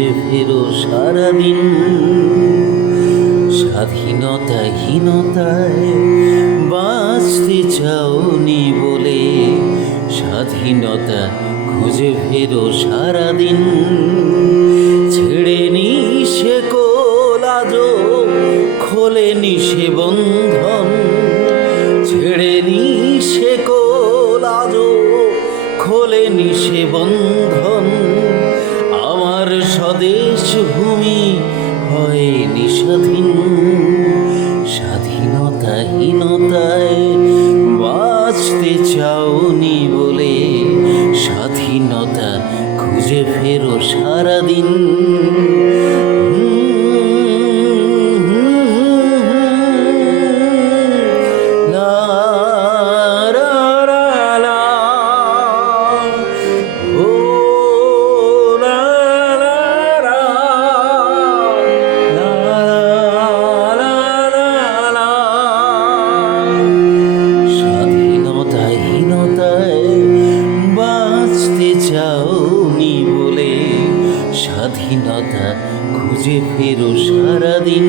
খুঁজে ফেরো সারাদিন। স্বাধীনতাহীনতায় বাঁচতে চাওনি বলে স্বাধীনতা খুঁজে ফেরো সারাদিন। ছেড়েনি সে কোল আজও খোলেনি সে বন্ধন, ছেড়েনি সে কোল আজও খোলেনি সে বন্ধন। আমার স্বদেশ ভূমি হয়নি স্বাধীন। স্বাধীনতাহীনতায় বাঁচতে চাওনি বলে স্বাধীনতা খুঁজে ফেরো সারাদিন। চাওনি বলে স্বাধীনতা খুঁজে ফেরো সারাদিন।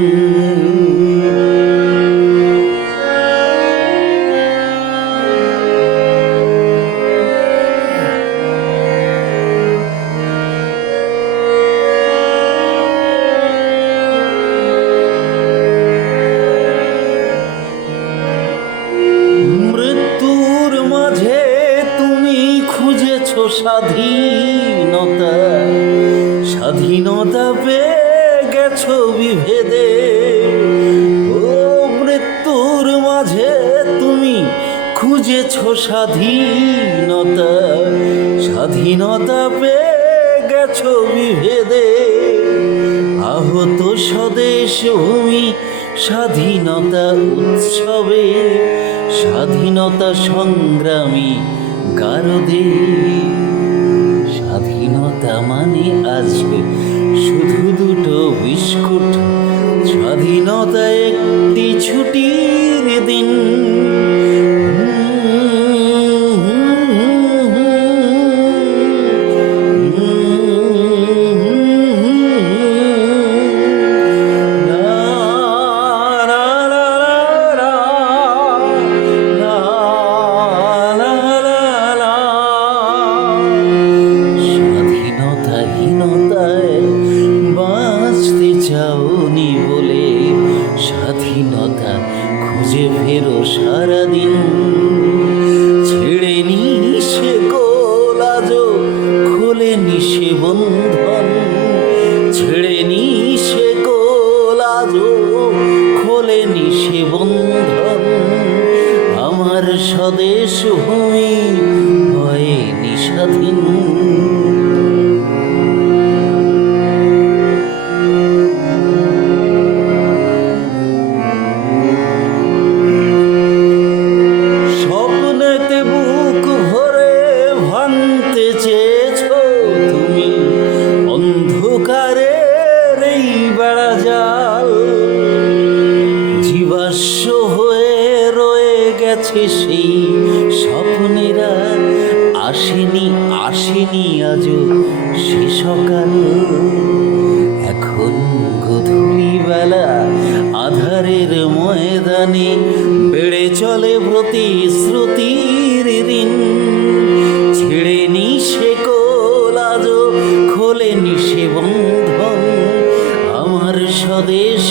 মৃত্যুর মাঝে তুমি খুঁজেছ স্বাধীনতা, স্বাধীনতা পেয়ে গেছো বিভেদে। ও মৃত্যুর মাঝে তুমি খুঁজেছ স্বাধীনতা, স্বাধীনতা পেয়ে গেছো বিভেদে। আহত স্বদেশ ভূমি স্বাধীনতা উৎসবে, স্বাধীনতা সংগ্রামী গারদে। স্বাধীনতা মানে আজ শুধু দুটো বিস্কুট, স্বাধীনতা একটি ছুটির দিন। বাঁচতে চাওনি বলে স্বাধীনতা খুঁজে ফেরো সারাদিন। ছেড়েনি সে কোল আজও খোলেনি সে বন্ধন, ছেড়েনি সে কোল আজও খোলেনি সে বন্ধন। আমার স্বদেশ ভূমি হয়নি স্বাধীন। জীবাশ্ম হয়ে রয়ে গেছে সেই স্বপ্নেরা, আসেনি আসেনি আজও সে সকাল। এখন গধূলি বেলা আধারের ময়দানে বেড়ে চলে প্রতিশ্রুতির ঋণ। ছেড়েনি সে কোল আজও খোলেনি সে বন্ধন। আমার স্বদেশ